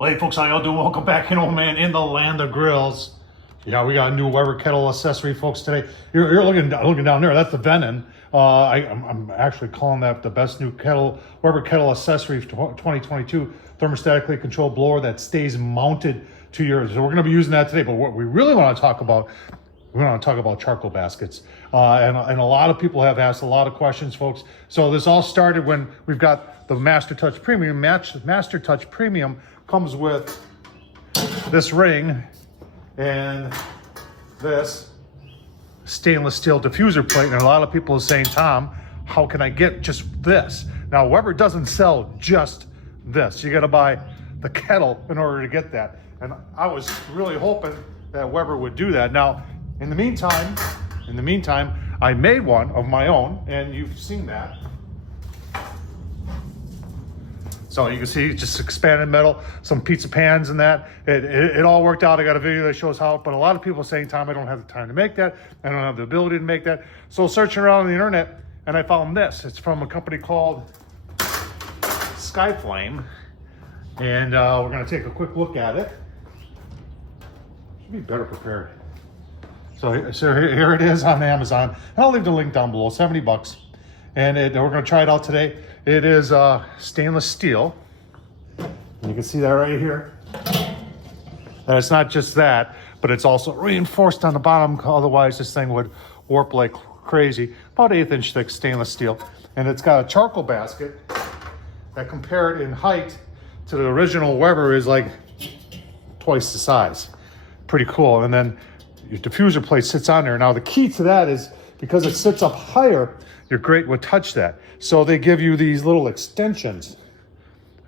Well, hey folks, how y'all doing? Welcome back, man, in the land of grills. Yeah, we got a new Weber Kettle accessory, folks, today. You're looking down there. That's the Venom. I'm actually calling that the best new Weber Kettle accessory for 2022 thermostatically controlled blower that stays mounted to yours. So we're going to be using that today. But what we really want to talk about, we want to talk about charcoal baskets. And a lot of people have asked a lot of questions, folks. So this all started when we've got the Master Touch Premium. Master Touch Premium comes with this ring and this stainless steel diffuser plate. And a lot of people are saying, Tom, how can I get just this? Now, Weber doesn't sell just this. You got to buy the Kettle in order to get that. And I was really hoping that Weber would do that. Now, in the meantime, I made one of my own, and you've seen that. So you can see just expanded metal, some pizza pans and that. It all worked out. I got a video that shows how, but a lot of people are saying, Tom, I don't have the time to make that. I don't have the ability to make that. So searching around on the internet, and I found this. It's from a company called Skyflame. And we're gonna take a quick look at it. Should be better prepared. So here it is on Amazon. And I'll leave the link down below, 70 bucks. And we're gonna try it out today. It is stainless steel. And you can see that right here. And it's not just that, but it's also reinforced on the bottom. Otherwise this thing would warp like crazy. About 1/8 inch thick stainless steel. And it's got a charcoal basket that compared in height to the original Weber is like twice the size. Pretty cool. And then your diffuser plate sits on there. Now the key to that is because it sits up higher, your grate would touch that. So they give you these little extensions.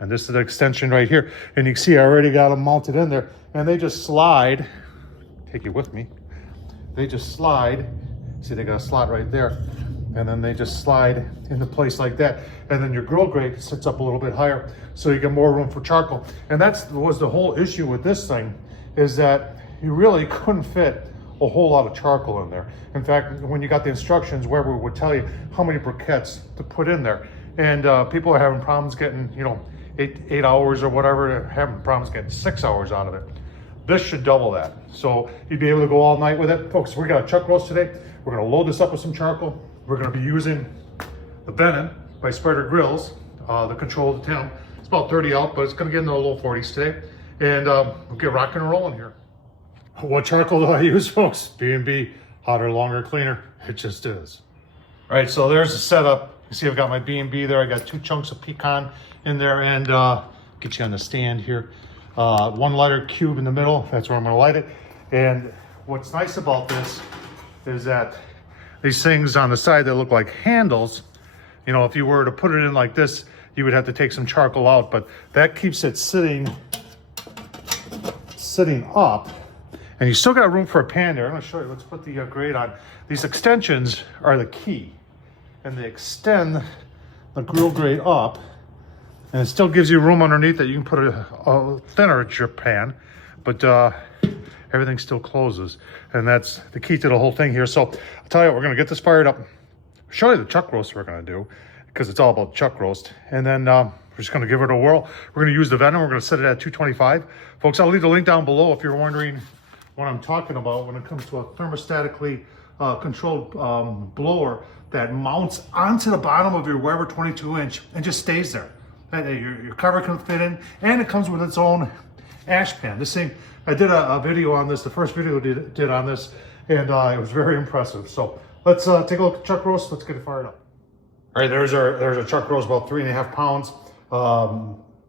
And this is the extension right here. And you can see I already got them mounted in there. And they just slide. Take it with me. They just slide. See, they got a slot right there. And then they just slide into place like that. And then your grill grate sits up a little bit higher so you get more room for charcoal. And that was the whole issue with this thing, is that you really couldn't fit a whole lot of charcoal in there. In fact, when you got the instructions, Weber would tell you how many briquettes to put in there. And people are having problems getting, 8 hours or whatever, they're having problems getting 6 hours out of it. This should double that. So you'd be able to go all night with it. Folks, we got a chuck roast today. We're gonna load this up with some charcoal. We're gonna be using the Venom by Spreader Grills, the control of the Temp. It's about 30 out, but it's gonna get in the low 40s today. And we'll get rocking and rolling here. What charcoal do I use, folks? B&B, hotter, longer, cleaner. It just is. All right, so there's the setup. You see I've got my B&B there. I got 2 chunks of pecan in there, and get you on the stand here. 1 lighter cube in the middle. That's where I'm gonna light it. And what's nice about this is that these things on the side that look like handles, if you were to put it in like this, you would have to take some charcoal out, but that keeps it sitting up. And you still got room for a pan there. I'm gonna show you, let's put the grate on. These extensions are the key. And they extend the grill grate up, and it still gives you room underneath that you can put a thinner chip pan, but everything still closes. And that's the key to the whole thing here. So I'll tell you what, we're gonna get this fired up. I'll show you the chuck roast we're gonna do, because it's all about chuck roast. And then we're just gonna give it a whirl. We're gonna use the Venom. We're gonna set it at 225. Folks, I'll leave the link down below if you're wondering what I'm talking about when it comes to a thermostatically controlled blower that mounts onto the bottom of your Weber 22 inch and just stays there. And your cover can fit in, and it comes with its own ash pan. This thing, I did a video on this, the first video I did on this, and it was very impressive. So let's take a look at chuck roast. Let's get it fired up. All right, there's our chuck roast, about 3.5 pounds.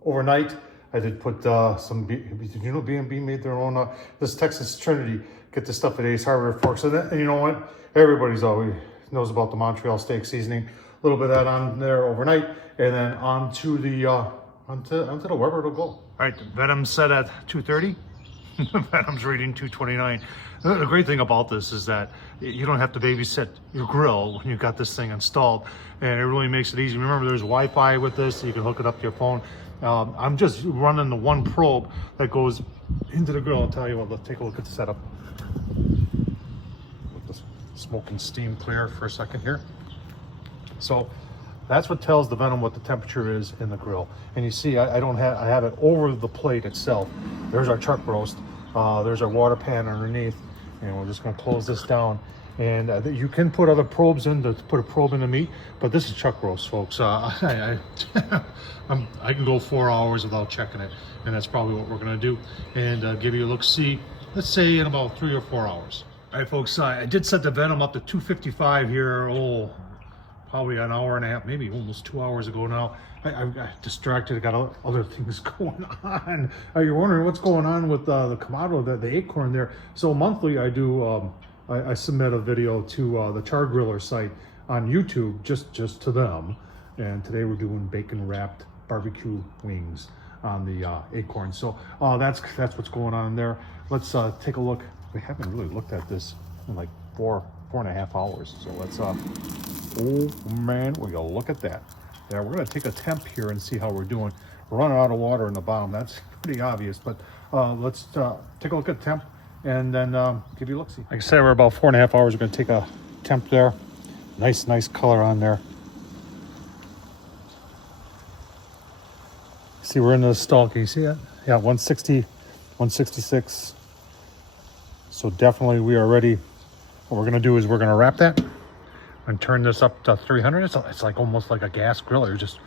Overnight, I did put some, did you know B&B made their own, this Texas Trinity, get this stuff at Ace Hardware Forks. And you know what? Everybody's always knows about the Montreal steak seasoning. A little bit of that on there overnight, and then onto the Weber it'll go. All right, Venom's set at 230. Venom's reading 229. The great thing about this is that you don't have to babysit your grill when you've got this thing installed, and it really makes it easy. Remember, there's Wi-Fi with this, so you can hook it up to your phone. I'm just running the 1 probe that goes into the grill. I'll tell you what, let's take a look at the setup. Let the smoke and steam clear for a second here. So That's what tells the Venom what the temperature is in the grill. And you see, I have it over the plate itself. There's our chuck roast. There's our water pan underneath, and we're just going to close this down. And you can put other probes in to put a probe in the meat, but this is chuck roast, folks. I can go 4 hours without checking it, and that's probably what we're going to do, and give you a look-see, let's say in about 3 or 4 hours. All right, folks, I did set the Venom up to 255 here, probably an hour and a half, maybe almost 2 hours ago now. I got distracted, I got other things going on. You're wondering what's going on with the Kamado, the acorn there. So monthly I do, I submit a video to the Char Griller site on YouTube, just to them. And today we're doing bacon wrapped barbecue wings on the acorn. So that's what's going on there. Let's take a look. We haven't really looked at this in like four and a half hours. So let's, oh man, we gotta look at that. Yeah, we're gonna take a temp here and see how we're doing. We're running out of water in the bottom. That's pretty obvious, but let's take a look at temp and then give you a look-see. Like I said, we're about 4.5 hours. We're gonna take a temp there. Nice color on there. See, we're into the stall. Can you see it? Yeah, 160, 166. So definitely we are ready. What we're gonna do is we're gonna wrap that and turn this up to 300. It's like almost like a gas griller. You just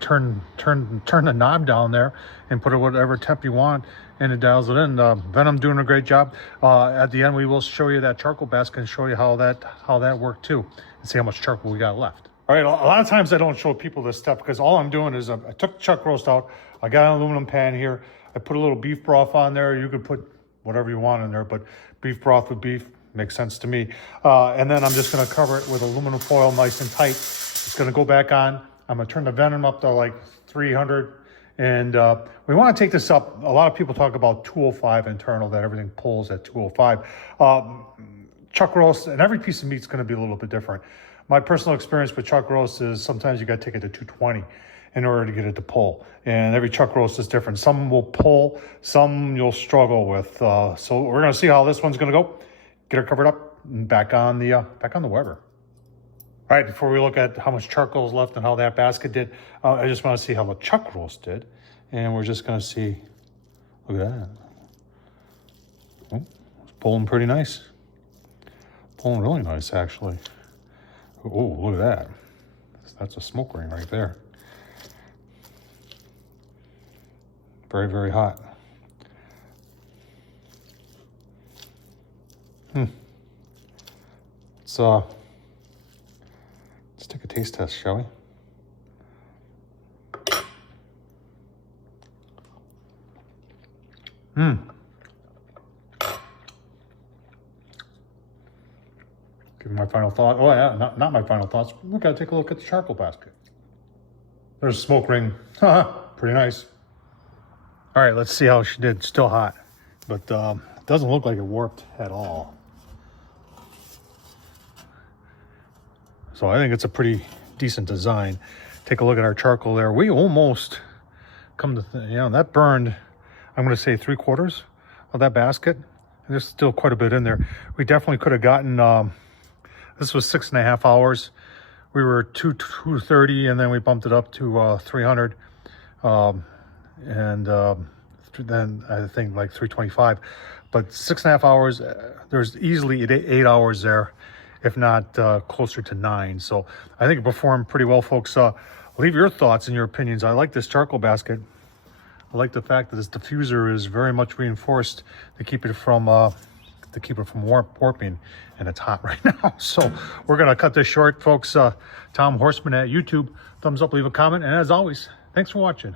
turn the knob down there and put it whatever temp you want, and it dials it in. Venom doing a great job. At the end, we will show you that charcoal basket and show you how that worked too, and see how much charcoal we got left. All right, a lot of times I don't show people this stuff because all I'm doing is I took the chuck roast out. I got an aluminum pan here. I put a little beef broth on there. You could put whatever you want in there, but beef broth with beef makes sense to me. And then I'm just gonna cover it with aluminum foil nice and tight. It's gonna go back on. I'm gonna turn the Venom up to like 300. And we wanna take this up. A lot of people talk about 205 internal, that everything pulls at 205. Chuck roast, and every piece of meat is gonna be a little bit different. My personal experience with chuck roast is sometimes you gotta take it to 220 in order to get it to pull. And every chuck roast is different. Some will pull, some you'll struggle with. So we're gonna see how this one's gonna go. Get her covered up and back on the Weber. All right, before we look at how much charcoal is left and how that basket did, I just want to see how the chuck roast did. And we're just going to see, look at that. Oh, it's pulling pretty nice. Pulling really nice, actually. Oh, look at that. That's a smoke ring right there. Very, very hot. Let's take a taste test, shall we? Give me my final thought. Oh yeah, not my final thoughts. We gotta take a look at the charcoal basket. There's a smoke ring. Pretty nice. All right, let's see how she did. Still hot, but it doesn't look like it warped at all. So I think it's a pretty decent design. Take a look at our charcoal there. We almost come to, that burned, I'm gonna say 3/4 of that basket. And there's still quite a bit in there. We definitely could have gotten, this was 6.5 hours. We were 230 and then we bumped it up to 300. Then I think like 325. But 6.5 hours, there's easily 8 hours there, if not closer to 9. So I think it performed pretty well, folks. Leave your thoughts and your opinions. I like this charcoal basket. I like the fact that this diffuser is very much reinforced to keep it from warping, and it's hot right now. So we're gonna cut this short, folks. Tom Horsman at YouTube. Thumbs up, leave a comment, and as always, thanks for watching.